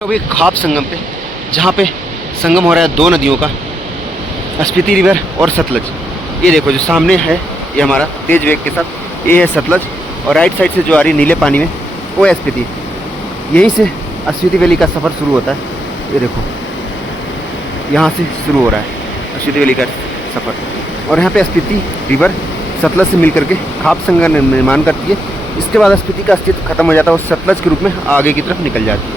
अभी खाप संगम पे, जहाँ पे संगम हो रहा है दो नदियों का, स्पीति रिवर और सतलज। ये देखो जो सामने है ये हमारा तेज वेग के साथ, ये है सतलज, और राइट साइड से जो आ रही नीले पानी में वो है स्पीति। यहीं से स्पीति वैली का सफ़र शुरू होता है। ये देखो यहाँ से शुरू हो रहा है स्पीति वैली का सफ़र, और यहाँ पे स्पीति रिवर सतलज से मिल करके खाप संगम निर्माण करती है। इसके बाद स्पीति का अस्तित्व खत्म हो जाता है और सतलज के रूप में आगे की तरफ निकल जाती है।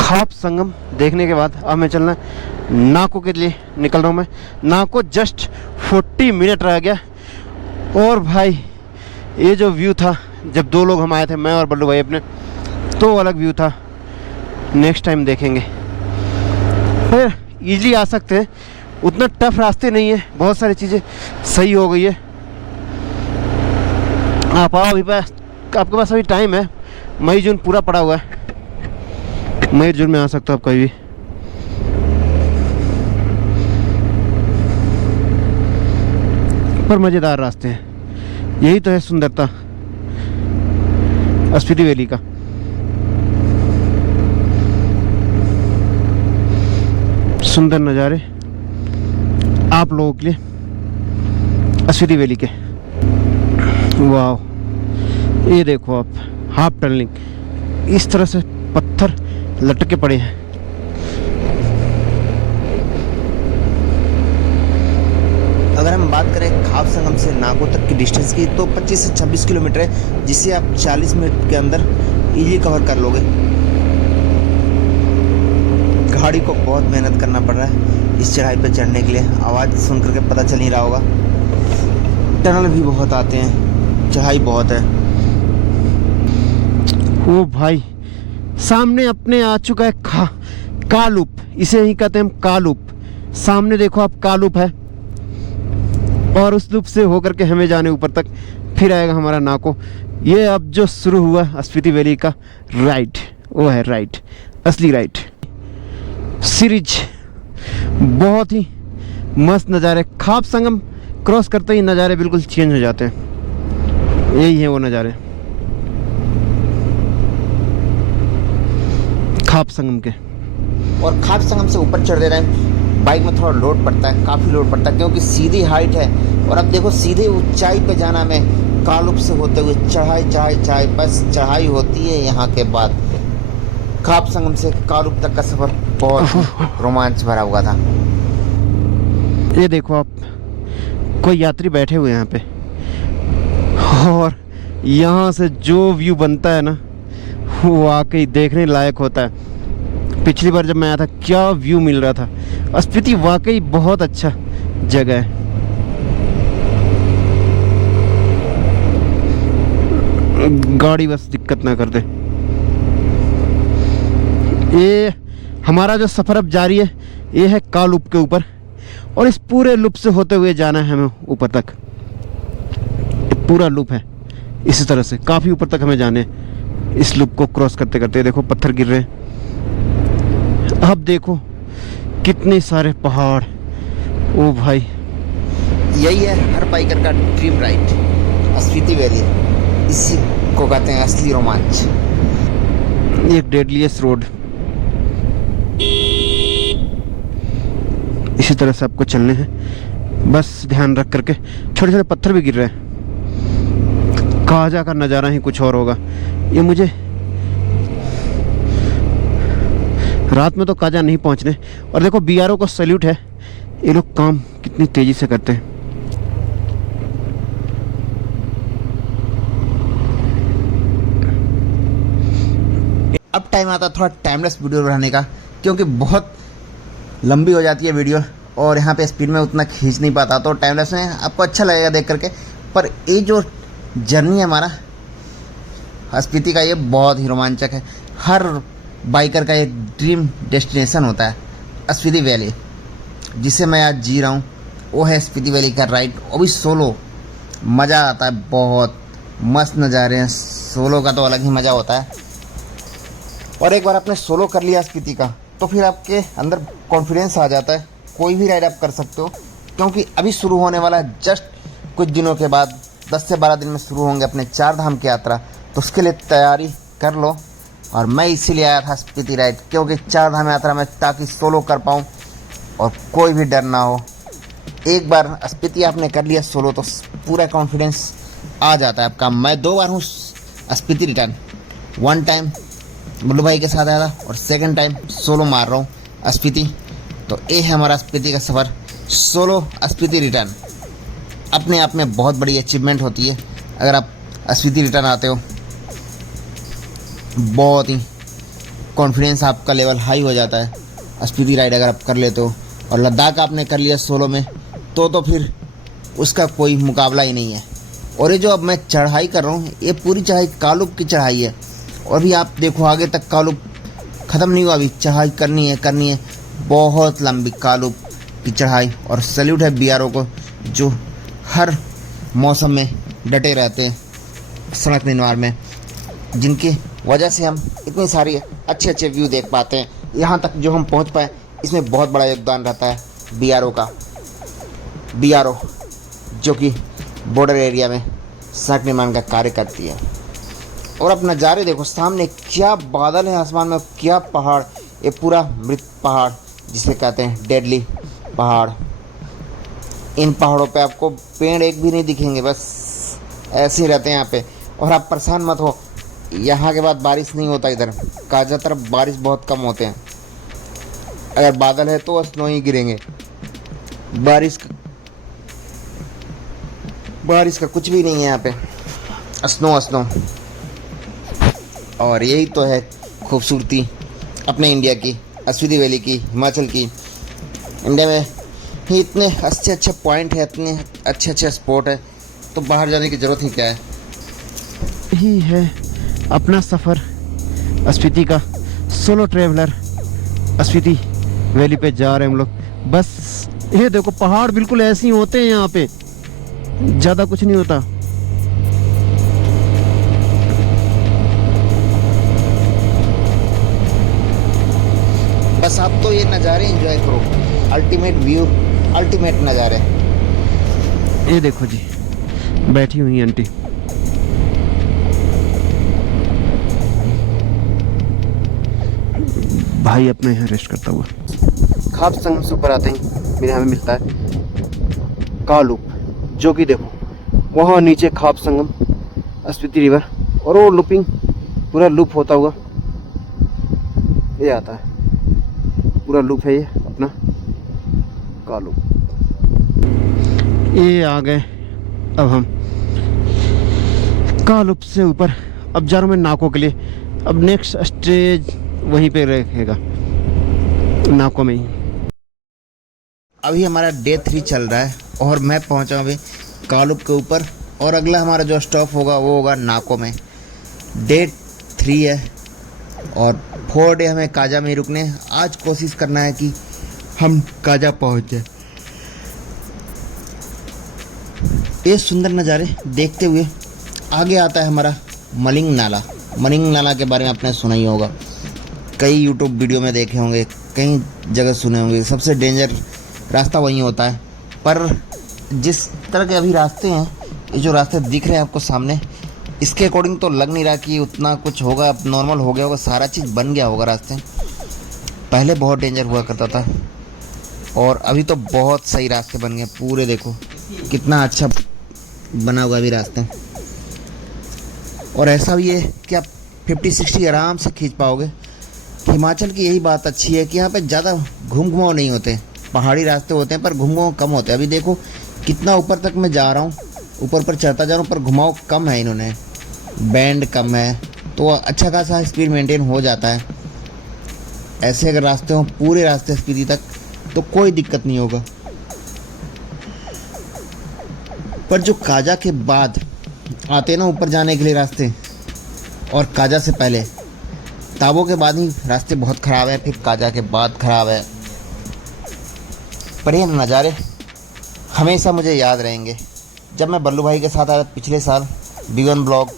खाप संगम देखने के बाद अब मैं चलना नाको के लिए निकल रहा हूँ। मैं नाको जस्ट 40 मिनट रह गया। और भाई ये जो व्यू था जब दो लोग हम आए थे, मैं और बल्लू भाई अपने, तो अलग व्यू था। नेक्स्ट टाइम देखेंगे। फिर ईजिली आ सकते हैं, उतना टफ रास्ते नहीं है, बहुत सारी चीज़ें सही हो गई है। आप आओ, अभी आपके पास अभी टाइम है, मई जून पूरा पड़ा हुआ है। मई जून में आ सकते हो आप कभी भी। पर मज़ेदार रास्ते हैं, यही तो है सुंदरता स्पीति वैली का। सुंदर नज़ारे आप लोगों के लिए स्पीति वैली के। वाह, ये देखो आप, हाफ टनलिंग, इस तरह से पत्थर लटके पड़े हैं। अगर हम बात करें खाप संगम से नाको तक की डिस्टेंस की, तो 25 से 26 किलोमीटर है, जिसे आप 40 मिनट के अंदर इजीली कवर कर लोगे। गाड़ी को बहुत मेहनत करना पड़ रहा है इस चढ़ाई पर चढ़ने के लिए। आवाज़ सुन करके पता चल नहीं रहा होगा। टनल भी बहुत आते हैं, चढ़ाई बहुत है। ओ भाई, सामने अपने आ चुका है कालूप, इसे ही कहते हैं हम कालूप। सामने देखो आप, कालूप है, और उस लूप से होकर के हमें जाने ऊपर तक फिर आएगा हमारा नाको। ये अब जो शुरू हुआ स्पीति वैली का राइड, वो है राइड, असली राइड सीरीज। बहुत ही मस्त नज़ारे, खाप संगम क्रॉस करते ही नज़ारे बिल्कुल चेंज हो जाते हैं। यही है वो नज़ारे खाप संगम के। और खाप संगम से ऊपर चढ़ दे रहे हैं, बाइक में थोड़ा लोड पड़ता है, काफ़ी लोड पड़ता है, क्योंकि सीधी हाइट है। और अब देखो सीधे ऊंचाई पे जाना में कालूप से होते हुए चढ़ाई बस चढ़ाई होती है। यहाँ के बाद खाप संगम से कालूप तक का सफ़र बहुत रोमांच भरा हुआ था। ये देखो आप, कोई यात्री बैठे हुए हैं यहाँ पे, और यहाँ से जो व्यू बनता है ना, वो वाकई देखने लायक होता है। पिछली बार जब मैं आया था क्या व्यू मिल रहा था। स्पीति वाकई बहुत अच्छा जगह है। गाड़ी बस दिक्कत ना कर दे। ये हमारा जो सफ़र अब जारी है, ये है कालूप के ऊपर, और इस पूरे लूप से होते हुए जाना है हमें ऊपर तक। पूरा लूप है, इसी तरह से काफ़ी ऊपर तक हमें जाने इस लूप को क्रॉस करते करते। देखो पत्थर गिर रहे हैं। अब देखो कितने सारे पहाड़। ओ भाई, यही है हर बाइकर का ड्रीम राइड, स्पीति वैली। इसी को कहते हैं असली रोमांच। एक डेडलीस्ट रोड, इसी तरह से आपको चलने हैं, बस ध्यान रख करके। छोटे छोटे पत्थर भी गिर रहे हैं। काजा का नज़ारा ही कुछ और होगा। ये मुझे रात में तो काजा नहीं पहुंचने। और देखो बीआरओ को सैल्यूट है, ये लोग काम कितनी तेजी से करते हैं। अब टाइम आता थोड़ा टाइमलेस वीडियो बनाने का, क्योंकि बहुत लंबी हो जाती है वीडियो और यहाँ पे स्पीड में उतना खींच नहीं पाता, तो टाइमलेस में आपको अच्छा लगेगा देख करके। पर ये जो जर्नी है हमारा स्पीति का, ये बहुत ही रोमांचक है। हर बाइकर का एक ड्रीम डेस्टिनेशन होता है स्पीति वैली, जिसे मैं आज जी रहा हूँ। वो है स्पीति वैली का राइड, वो भी सोलो। मज़ा आता है, बहुत मस्त नज़ारे हैं। सोलो का तो अलग ही मज़ा होता है। और एक बार आपने सोलो कर लिया स्पीति का, तो फिर आपके अंदर कॉन्फिडेंस आ जाता है। कोई भी राइड आप कर सकते हो, क्योंकि अभी शुरू होने वाला है। जस्ट कुछ दिनों के बाद 10 से 12 दिन में शुरू होंगे अपने 4 धाम की यात्रा। तो उसके लिए तैयारी कर लो, और मैं इसीलिए आया था स्पीति राइड, क्योंकि 4 धाम यात्रा में ताकि सोलो कर पाऊँ और कोई भी डर ना हो। एक बार स्पीति आपने कर लिया सोलो तो पूरा कॉन्फिडेंस आ जाता है आपका। मैं 2 बार हूँ स्पीति रिटर्न, 1 टाइम बुल्लू भाई के साथ आया था और 2nd टाइम सोलो मार रहा हूँ स्पीति। तो ये है हमारा स्पीति का सफ़र, सोलो स्पीति रिटर्न। अपने आप में बहुत बड़ी अचीवमेंट होती है अगर आप स्पीति रिटर्न आते हो। बहुत ही कॉन्फिडेंस आपका लेवल हाई हो जाता है स्पीति राइड अगर आप कर लेते हो। और लद्दाख आपने कर लिया सोलो में तो फिर उसका कोई मुकाबला ही नहीं है। और ये जो अब मैं चढ़ाई कर रहा हूँ ये पूरी चढ़ाई कालुप की चढ़ाई है और भी आप देखो आगे तक कालुप ख़त्म नहीं हुआ, अभी चढ़ाई करनी है बहुत लंबी कालुप की चढ़ाई। और सैल्यूट है BRO को जो हर मौसम में डटे रहते हैं सड़क निर्माण में, जिनकी वजह से हम इतनी सारी अच्छे व्यू देख पाते हैं। यहाँ तक जो हम पहुँच पाए इसमें बहुत बड़ा योगदान रहता है BRO का। BRO जो कि बॉर्डर एरिया में सड़क निर्माण का कार्य करती है। और अब नज़ारे देखो, सामने क्या बादल है आसमान में, क्या पहाड़, ये पूरा मृत पहाड़ जिसे कहते हैं डेडली पहाड़। इन पहाड़ों पे आपको पेड़ एक भी नहीं दिखेंगे, बस ऐसे ही रहते हैं यहाँ पे। और आप परेशान मत हो, यहाँ के बाद बारिश नहीं होता इधर, काजा तरफ बारिश बहुत कम होते हैं। अगर बादल है तो स्नो ही गिरेंगे, बारिश का कुछ भी नहीं है यहाँ पे, स्नो। और यही तो है खूबसूरती अपने इंडिया की, स्पीति वैली की, हिमाचल की। इंडिया में ही इतने अच्छे पॉइंट है, इतने अच्छे स्पॉट है, तो बाहर जाने की ज़रूरत ही क्या है। यही है अपना सफ़र स्पीति का, सोलो ट्रैवलर स्पीति वैली पे जा रहे हैं हम लोग। बस ये देखो पहाड़ बिल्कुल ऐसे ही होते हैं यहाँ पे, ज़्यादा कुछ नहीं होता। बस आप तो ये नज़ारे एंजॉय करो, अल्टीमेट व्यू, अल्टीमेट नज़ारे। ये देखो जी बैठी हुई आंटी, भाई अपने यहाँ रेस्ट करता हुआ। खाप संगम से ऊपर आते ही मेरे हमें मिलता है कालुप, जो कि देखो वहाँ नीचे खाप संगम स्पीति रिवर और वो लूपिंग पूरा लूप होता हुआ ये आता है, पूरा लूप है ये अपना कालुप। ये आ गए अब हम कालुप से ऊपर। अब जा रहा हूँ मैं नाकों के लिए। अब नेक्स्ट स्टेज वहीं पे रहेगा, नाकों में ही। अभी हमारा डे 3 चल रहा है और मैं पहुंचा अभी कालुप के ऊपर, और अगला हमारा जो स्टॉप होगा वो होगा नाकों में। डे 3 है और 4 डे हमें काजा में ही रुकने। आज कोशिश करना है कि हम काजा पहुंच जाए। ये सुंदर नज़ारे देखते हुए आगे आता है हमारा मलिंग नाला। मलिंग नाला के बारे में आपने सुना ही होगा, कई यूट्यूब वीडियो में देखे होंगे, कई जगह सुने होंगे। सबसे डेंजर रास्ता वहीं होता है, पर जिस तरह के अभी रास्ते हैं, ये जो रास्ते दिख रहे हैं आपको सामने, इसके अकॉर्डिंग तो लग नहीं रहा कि उतना कुछ होगा। अब नॉर्मल हो गया होगा, सारा चीज़ बन गया होगा रास्ते। पहले बहुत डेंजर हुआ करता था और अभी तो बहुत सही रास्ते बन गए पूरे। देखो कितना अच्छा बना हुआ अभी रास्ते। और ऐसा भी है कि आप 50-60 आराम से खींच पाओगे। हिमाचल की यही बात अच्छी है कि यहाँ पे ज़्यादा घुमाव नहीं होते। पहाड़ी रास्ते होते हैं पर घुमाव कम होते हैं। अभी देखो कितना ऊपर तक मैं जा रहा हूँ, ऊपर चढ़ता जा रहा हूँ, पर घुमाव कम है, इन्होंने बैंड कम है, तो अच्छा खासा स्पीड मेंटेन हो जाता है। ऐसे अगर रास्ते हों पूरे रास्ते स्पीति तक तो कोई दिक्कत नहीं होगा। पर जो काजा के बाद आते हैं ना ऊपर जाने के लिए रास्ते, और काजा से पहले ताबो के बाद ही रास्ते बहुत ख़राब है, फिर काजा के बाद ख़राब है। पर ये नज़ारे हमेशा मुझे याद रहेंगे। जब मैं बल्लू भाई के साथ आया पिछले साल B1 ब्लॉग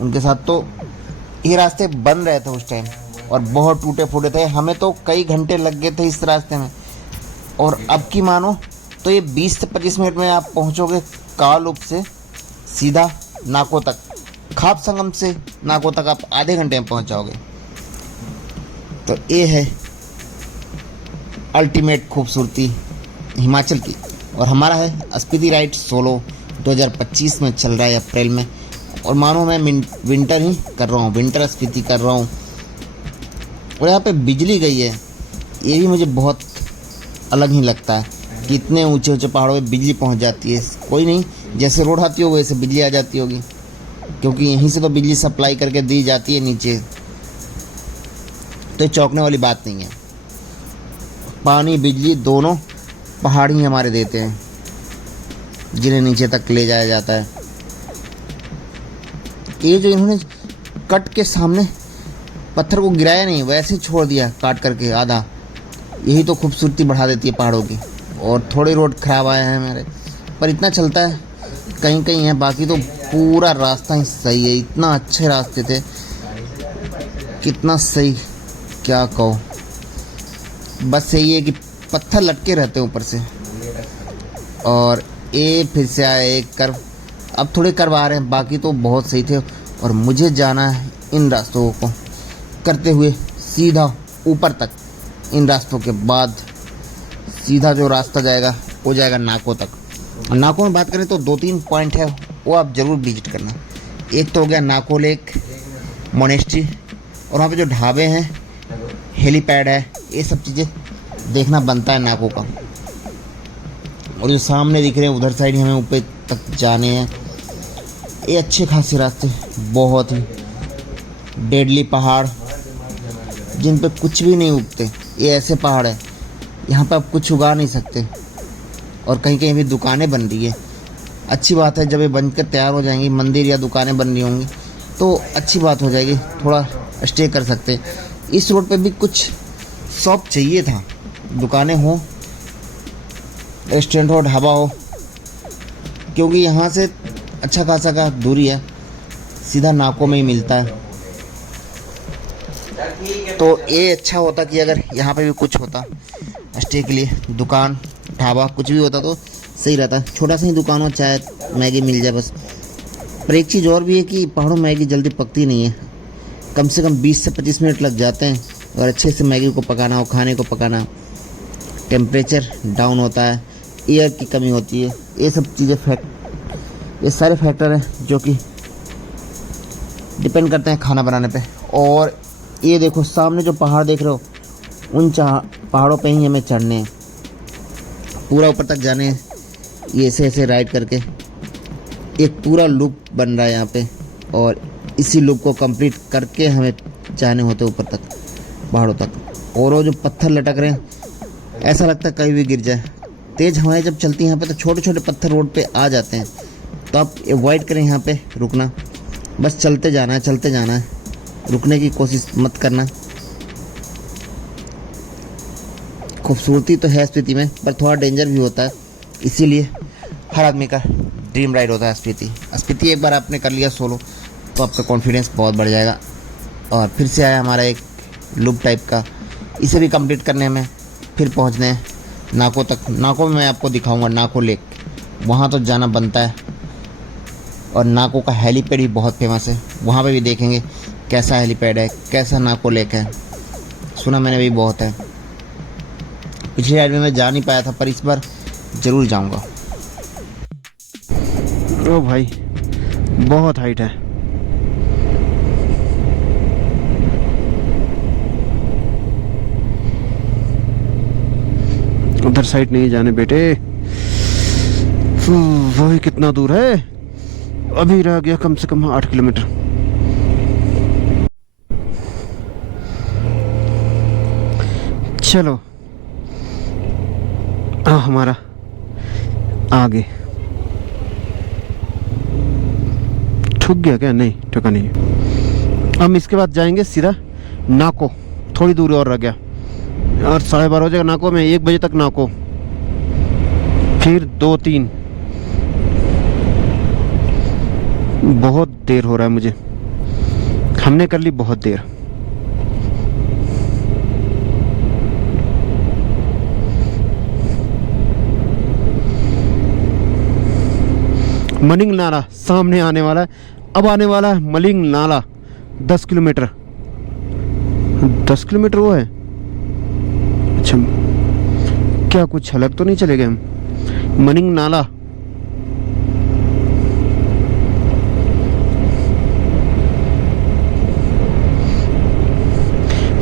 उनके साथ, तो ये रास्ते बन रहे थे उस टाइम और बहुत टूटे फूटे थे। हमें तो कई घंटे लग गए थे इस रास्ते में। और अब की मानो तो ये 20 से 25 मिनट में आप पहुंचोगे कालुप से सीधा नाकों तक। खाप संगम से नाकों तक आप आधे घंटे में पहुंच जाओगे। तो ये है अल्टीमेट खूबसूरती हिमाचल की। और हमारा है स्पीति राइड सोलो 2025 में चल रहा है अप्रैल में। और मानो मैं विंटर ही कर रहा हूँ, विंटर स्पीति कर रहा हूँ। और यहाँ पे बिजली गई है, ये भी मुझे बहुत अलग ही लगता है कि इतने ऊंचे ऊंचे पहाड़ों पे बिजली पहुँच जाती है। कोई नहीं, जैसे रोड आती होगी वैसे बिजली आ जाती होगी, क्योंकि यहीं से तो बिजली सप्लाई करके दी जाती है नीचे। तो ये चौंकने वाली बात नहीं है। पानी बिजली दोनों पहाड़ ही हमारे देते हैं, जिन्हें नीचे तक ले जाया जाता है। ये जो इन्होंने कट के सामने पत्थर को गिराया नहीं, वैसे ही छोड़ दिया काट करके आधा, यही तो खूबसूरती बढ़ा देती है पहाड़ों की। और थोड़े रोड खराब आए हैं हमारे, पर इतना चलता है, कहीं कहीं है, बाकी तो पूरा रास्ता ही सही है। इतना अच्छे रास्ते थे, कितना सही क्या कहो। बस यही है कि पत्थर लटके रहते हैं ऊपर से। और ये फिर से आया एक कर्व, अब थोड़े कर्व आ रहे हैं, बाकी तो बहुत सही थे। और मुझे जाना है इन रास्तों को करते हुए सीधा ऊपर तक। इन रास्तों के बाद सीधा जो रास्ता जाएगा वो जाएगा नाको तक। और नाको में बात करें तो 2-3 पॉइंट है, वो आप ज़रूर विजिट करना। एक तो हो गया नाको लेक मोनेस्ट्री, और वहाँ पे जो ढाबे हैं, हेलीपैड है, ये सब चीज़ें देखना बनता है नाको का। और जो सामने दिख रहे हैं उधर साइड हमें ऊपर तक जाने हैं। ये अच्छे खासे रास्ते, बहुत ही डेडली पहाड़ जिन पे कुछ भी नहीं उगते। ये ऐसे पहाड़ है, यहाँ पे आप कुछ उगा नहीं सकते। और कहीं कहीं भी दुकानें बन रही है, अच्छी बात है। जब ये बनकर तैयार हो जाएंगी, मंदिर या दुकानें बन रही होंगी, तो अच्छी बात हो जाएगी, थोड़ा स्टे कर सकते हैं। इस रोड पे भी कुछ शॉप चाहिए था, दुकानें हो, रेस्टोरेंट हो, ढाबा हो, क्योंकि यहाँ से अच्छा खासा का दूरी है, सीधा नाको में ही मिलता है। तो ये अच्छा होता कि अगर यहाँ पे भी कुछ होता स्टे के लिए, दुकान ढाबा कुछ भी होता तो सही रहता। छोटा सा ही दुकान हो, चाहे मैगी मिल जाए बस। पर एक चीज़ और भी है कि पहाड़ों में मैगी जल्दी पकती नहीं है, कम से कम 20 से 25 मिनट लग जाते हैं। और अच्छे से मैगी को पकाना हो, खाने को पकाना, टेम्परेचर डाउन होता है, एयर की कमी होती है, ये सब चीज़ें ये सारे फैक्टर हैं जो कि डिपेंड करते हैं खाना बनाने पे। और ये देखो सामने जो पहाड़ देख रहे हो, उन पहाड़ों पे ही हमें चढ़ने हैं, पूरा ऊपर तक जाने हैं। ये ऐसे ऐसे राइड करके एक पूरा लूप बन रहा है यहाँ पे, और इसी लूप को कंप्लीट करके हमें जाने होते ऊपर तक, पहाड़ों तक। और वो जो पत्थर लटक रहे हैं, ऐसा लगता है कहीं भी गिर जाए। तेज़ हवाएं जब चलती हैं यहाँ पे तो छोटे छोटे पत्थर रोड पे आ जाते हैं, तो आप अवॉइड करें यहाँ पे रुकना। बस चलते जाना है, चलते जाना है, रुकने की कोशिश मत करना। खूबसूरती तो है स्पीति में, पर थोड़ा डेंजर भी होता है, इसीलिए हर आदमी का ड्रीम राइड होता है स्पीति। स्पीति एक बार आपने कर लिया सोलो तो आपका कॉन्फिडेंस बहुत बढ़ जाएगा। और फिर से आया हमारा एक लूप टाइप का, इसे भी कंप्लीट करने में फिर पहुंचने हैं नाको तक। नाको में मैं आपको दिखाऊंगा नाको लेक, वहाँ तो जाना बनता है। और नाको का हेलीपैड भी बहुत फेमस है, वहाँ पे भी देखेंगे कैसा हेलीपैड है, कैसा नाको लेक है। सुना मैंने भी बहुत है। पिछली राइड में मैं जा नहीं पाया था, पर इस बार ज़रूर जाऊंगा। ओ भाई बहुत हाइट है। उधर साइड नहीं जाने बेटे, वही कितना दूर है, अभी रह गया कम से कम 8 किलोमीटर। चलो हमारा आगे ठुक गया क्या? नहीं ठुका नहीं। हम इसके बाद जाएंगे सीधा नाको, थोड़ी दूर और रह गया, और 12:30 हो जाएगा नाको में। 1 बजे तक नाको, फिर 2-3। बहुत देर हो रहा है मुझे, हमने कर ली बहुत देर। मलिंग नाला सामने आने वाला है, अब आने वाला है मलिंग नाला 10 किलोमीटर। 10 किलोमीटर वो है। अच्छा, क्या कुछ अलग तो नहीं चले गए हम? मनिंग नाला।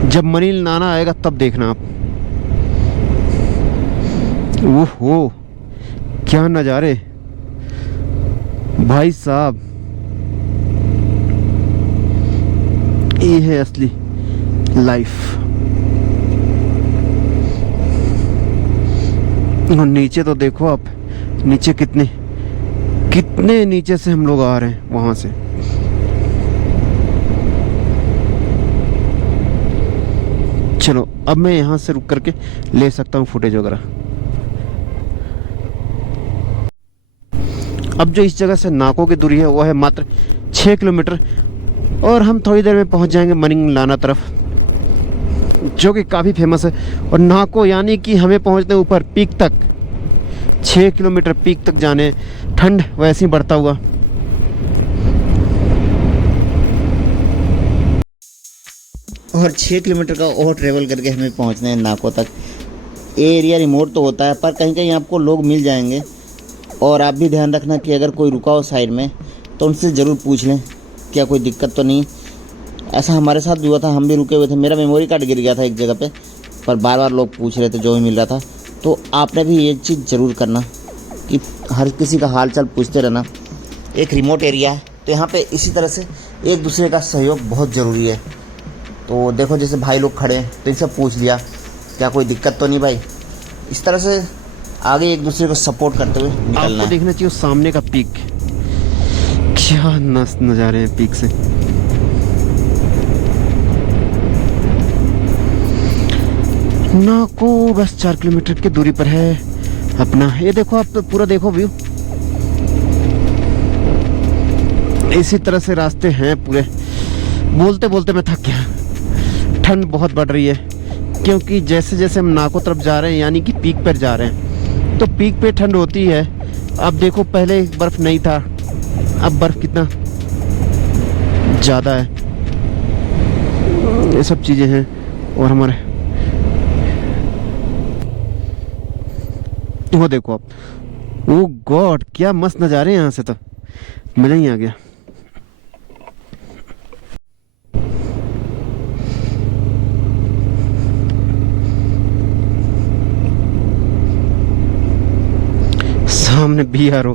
जब मनिंग नाला आएगा तब देखना आप। ओहो, क्या नज़ारे भाई साहब। ये है असली लाइफ। और नीचे तो देखो आप, नीचे कितने कितने नीचे से हम लोग आ रहे हैं वहां से। चलो अब मैं यहाँ से रुक करके ले सकता हूँ फुटेज वगैरह। अब जो इस जगह से नाको की दूरी है वो है मात्र 6 किलोमीटर, और हम थोड़ी देर में पहुंच जाएंगे मनिंग लाना तरफ, जो कि काफ़ी फेमस है। और नाको यानी कि हमें पहुंचने ऊपर पीक तक 6 किलोमीटर पीक तक जाने, ठंड वैसे ही बढ़ता हुआ। और 6 किलोमीटर का और ट्रेवल करके हमें पहुंचना है नाको तक। एरिया रिमोट तो होता है, पर कहीं कहीं आपको लोग मिल जाएंगे। और आप भी ध्यान रखना कि अगर कोई रुका हो साइड में तो उनसे ज़रूर पूछ लें क्या कोई दिक्कत तो नहीं। ऐसा हमारे साथ भी हुआ था, हम भी रुके हुए थे, मेरा मेमोरी कार्ड गिर गया था एक जगह पे, पर बार बार लोग पूछ रहे थे जो भी मिल रहा था। तो आपने भी ये चीज़ ज़रूर करना कि हर किसी का हाल चाल पूछते रहना। एक रिमोट एरिया है तो यहाँ पे इसी तरह से एक दूसरे का सहयोग बहुत ज़रूरी है। तो देखो जैसे भाई लोग खड़े हैं तो इनसे पूछ लिया क्या कोई दिक्कत तो नहीं भाई। इस तरह से आगे एक दूसरे को सपोर्ट करते हुए निकलना आपको है। देखना चाहिए सामने का पीक, क्या नज़ारे हैं पीक से। नाको बस 4 किलोमीटर की दूरी पर है अपना। ये देखो आप, तो पूरा देखो व्यू। इसी तरह से रास्ते हैं पूरे। बोलते बोलते मैं थक गया। ठंड बहुत बढ़ रही है, क्योंकि जैसे जैसे हम नाको तरफ जा रहे हैं यानी कि पीक पर जा रहे हैं, तो पीक पे ठंड होती है। अब देखो पहले बर्फ़ नहीं था, अब बर्फ़ कितना ज़्यादा है। ये सब चीज़ें हैं। और हमारे वो देखो आप, ओ गॉड क्या मस्त नज़ारे हैं यहाँ से, तो मज़ा ही आ गया। सामने BRO।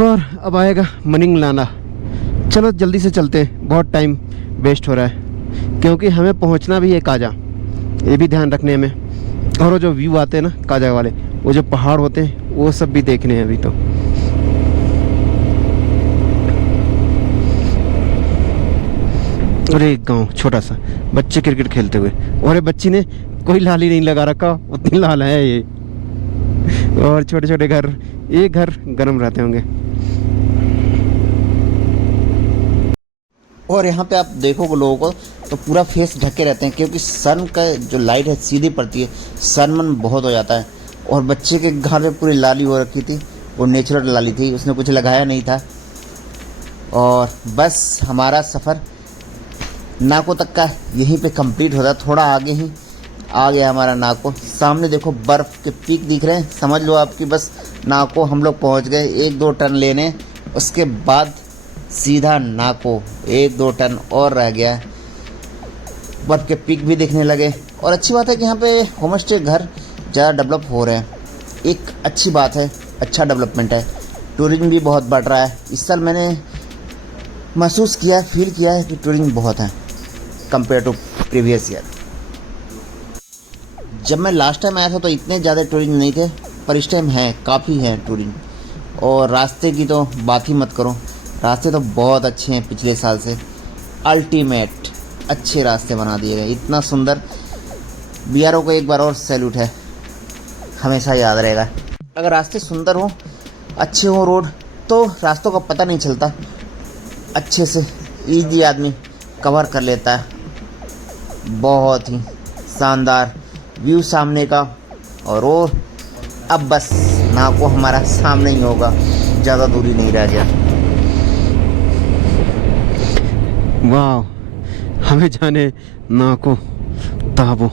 और अब आएगा मनिंग लाना। चलो जल्दी से चलते हैं, बहुत टाइम वेस्ट हो रहा है, क्योंकि हमें पहुंचना भी है काजा, ये भी ध्यान रखने में। और वो जो व्यू आते हैं ना काजा वाले, वो जो पहाड़ होते हैं, वो सब भी देखने हैं अभी तो। और एक गांव छोटा सा, बच्चे क्रिकेट खेलते हुए, और ये बच्ची ने कोई लाल ही नहीं लगा रखा, उतनी लाल है ये। और छोटे छोटे घर, ये घर गर्म रहते होंगे। और यहाँ पे आप देखोगे लोगों को तो पूरा फेस ढके रहते हैं, क्योंकि सन का जो लाइट है सीधी पड़ती है, सन मन बहुत हो जाता है। और बच्चे के घर में पूरी लाली हो रखी थी, वो नेचुरल लाली थी, उसने कुछ लगाया नहीं था। और बस हमारा सफ़र नाको तक का यहीं पे कंप्लीट होता है। थोड़ा आगे ही आ गया हमारा नाको। सामने देखो बर्फ़ के पीक दिख रहे हैं, समझ लो आपकी बस नाको हम लोग पहुँच गए। 1-2 टर्न लेने, उसके बाद सीधा नाको। 1-2 टर्न और रह गया, बर्फ़ के पीक भी दिखने लगे। और अच्छी बात है कि यहाँ पे होम स्टे घर ज़्यादा डेवलप हो रहे हैं, एक अच्छी बात है, अच्छा डेवलपमेंट है। टूरिज्म भी बहुत बढ़ रहा है। इस साल मैंने महसूस किया, फील किया है कि टूरिज्म बहुत है कंपेयर टू प्रीवियस ईयर। जब मैं लास्ट टाइम आया था तो इतने ज़्यादा टूरिज्म नहीं थे, पर इस टाइम है, काफ़ी है टूरिज्म। और रास्ते की तो बात ही मत करो, रास्ते तो बहुत अच्छे हैं पिछले साल से। अल्टीमेट अच्छे रास्ते बना दिए गए, इतना सुंदर। BRO को एक बार और सैल्यूट है, हमेशा याद रहेगा। अगर रास्ते सुंदर हो, अच्छे हो रोड, तो रास्तों का पता नहीं चलता, अच्छे से ईजी आदमी कवर कर लेता है। बहुत ही शानदार व्यू सामने का। और अब बस नाको हमारा सामने ही होगा। ज़्यादा दूरी नहीं रह गया। वाह, हमें जाने नाको ताबो,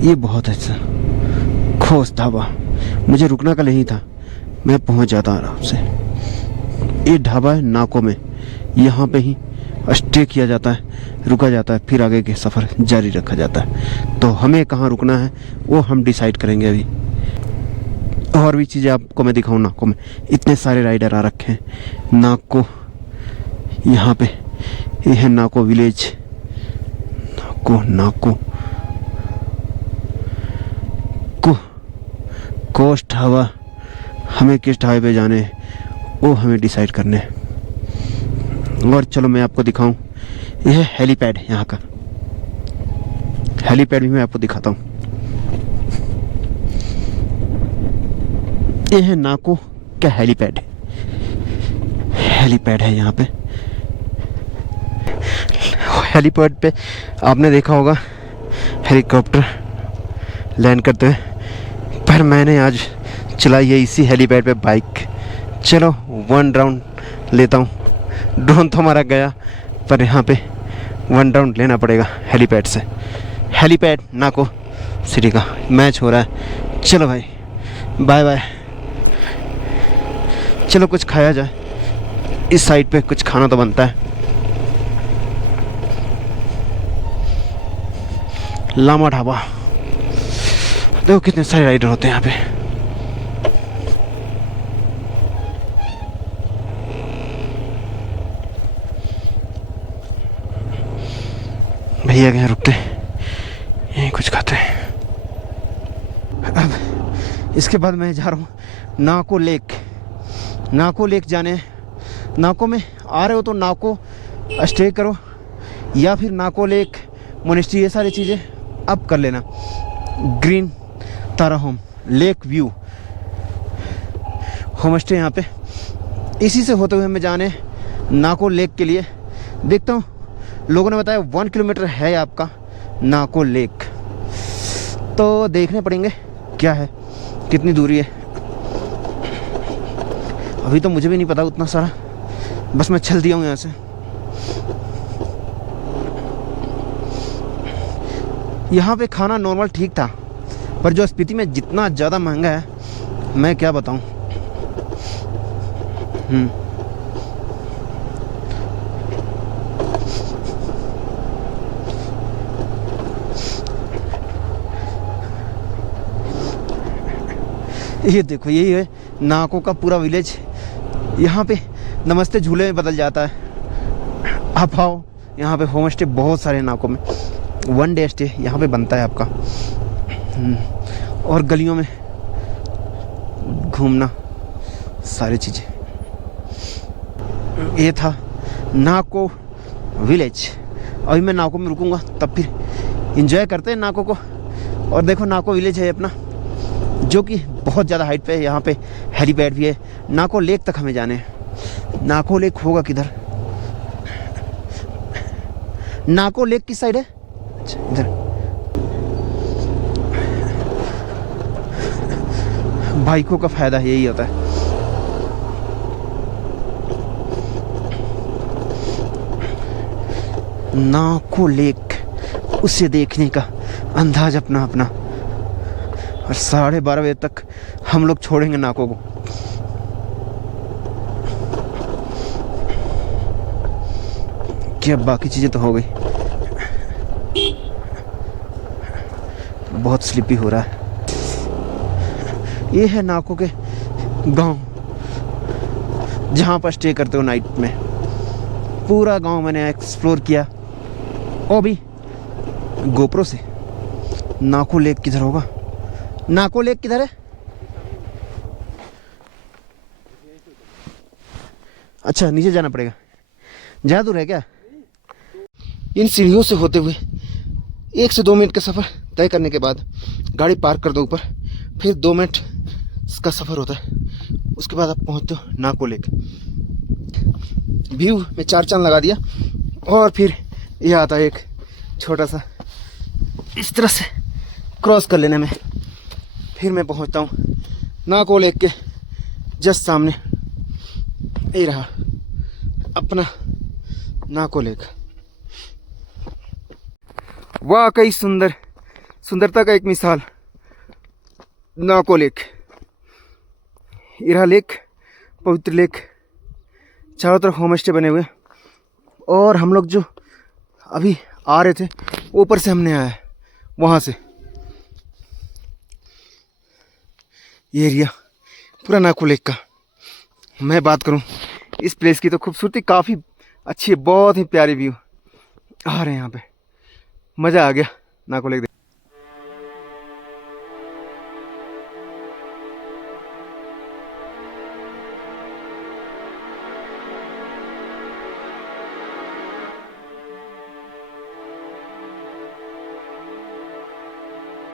ये बहुत अच्छा खोस ढाबा। मुझे रुकना का नहीं था, मैं पहुंच जाता आराम से। ये ढाबा है नाको में, यहाँ पे ही स्टे किया जाता है, रुका जाता है, फिर आगे के सफ़र जारी रखा जाता है। तो हमें कहाँ रुकना है वो हम डिसाइड करेंगे अभी। और भी चीज़ें आपको मैं दिखाऊँ नाको में, इतने सारे राइडर आ रखे हैं। नाको यहाँ पे ये है नाको विलेज, नाको कोस्ट ढाबा। हमें किस ढाबे पे जाने वो हमें डिसाइड करने हैं। और चलो मैं आपको दिखाऊं, यह है हेलीपैड, यहाँ का हेलीपैड भी मैं आपको दिखाता हूँ। यह है नाको का हेलीपैड है यहाँ पे। हेलीपैड पे आपने देखा होगा हेलीकॉप्टर लैंड करते हुए, पर मैंने आज चलाई है इसी हेलीपैड पे बाइक। चलो 1 राउंड लेता हूँ। ड्रोन तो हमारा गया, पर यहाँ पे 1 राउंड लेना पड़ेगा हेलीपैड से। हेलीपैड नाको सिटी का मैच हो रहा है। चलो भाई, बाय बाय। चलो कुछ खाया जाए, इस साइड पे कुछ खाना तो बनता है। लामा ढाबा, देखो कितने सारे राइडर होते हैं यहाँ पे। भैया कहीं रुकते, यहीं कुछ खाते हैं। अब इसके बाद मैं जा रहा हूँ नाको लेक जाने। नाको में आ रहे हो तो नाको स्टे करो, या फिर नाको लेक मोनेस्ट्री, ये सारी चीज़ें अब कर लेना। Green Tara home, lake view home stay यहाँ पे। इसी से होते हुए मैं जाने नाको लेक के लिए। देखता हूँ, लोगों ने बताया 1 किलोमीटर है आपका नाको लेक, तो देखने पड़ेंगे क्या है, कितनी दूरी है। अभी तो मुझे भी नहीं पता उतना सारा, बस मैं चल दिया हूँ यहाँ से। यहाँ पे खाना नॉर्मल ठीक था, पर जो स्पीति में जितना ज़्यादा महंगा है मैं क्या बताऊँ। ये देखो, यही है नाको का पूरा विलेज। यहाँ पे नमस्ते झूले में बदल जाता है। आप आओ, यहाँ पे होम स्टे बहुत सारे नाको में, 1 डे स्टे यहाँ पे बनता है आपका। और गलियों में घूमना, सारी चीज़ें। ये था नाको विलेज। अभी मैं नाको में रुकूंगा, तब फिर एंजॉय करते हैं नाको को। और देखो नाको विलेज है अपना, जो कि बहुत ज़्यादा हाइट पे है। यहाँ पे हेलीपैड भी है। नाको लेक तक हमें जाने हैं। नाको लेक होगा किधर? नाको लेक किस साइड है? अच्छा, इधर। बाइकों का फायदा यही होता है। नाको लेक, उसे देखने का अंदाज अपना अपना। और 12:30 बजे तक हम लोग छोड़ेंगे नाको को। क्या बाकी चीज़ें तो हो गई। बहुत स्लिपी हो रहा है। ये है नाको के गांव, जहाँ पर स्टे करते हो नाइट में। पूरा गांव मैंने एक्सप्लोर किया, और भी गोप्रो से। नाको लेक किधर होगा? नाको लेक किधर है? अच्छा, नीचे जाना पड़ेगा। ज़्यादा दूर है क्या? इन सीढ़ियों से होते हुए 1 से 2 मिनट का सफ़र तय करने के बाद गाड़ी पार्क कर दो ऊपर, फिर 2 मिनट का सफ़र होता है। उसके बाद आप पहुंचते हो नाको लेक। व्यू में 4 चांद लगा दिया, और फिर यह आता है एक छोटा सा, इस तरह से क्रॉस कर लेने में फिर मैं पहुंचता हूँ नाको लेक के जस्ट सामने। ये रहा अपना नाको लेक। वाकई सुंदरता का एक मिसाल नाको लेक। ये रहा लेक, पवित्र लेक। चारों तरफ होम स्टे बने हुए, और हम लोग जो अभी आ रहे थे ऊपर से हमने आया वहाँ से। ये एरिया पूरा नाको लेक का। मैं बात करूँ इस प्लेस की तो खूबसूरती काफ़ी अच्छी है, बहुत ही प्यारी व्यू आ रहे हैं यहाँ पे। मज़ा आ गया नाको लेक देख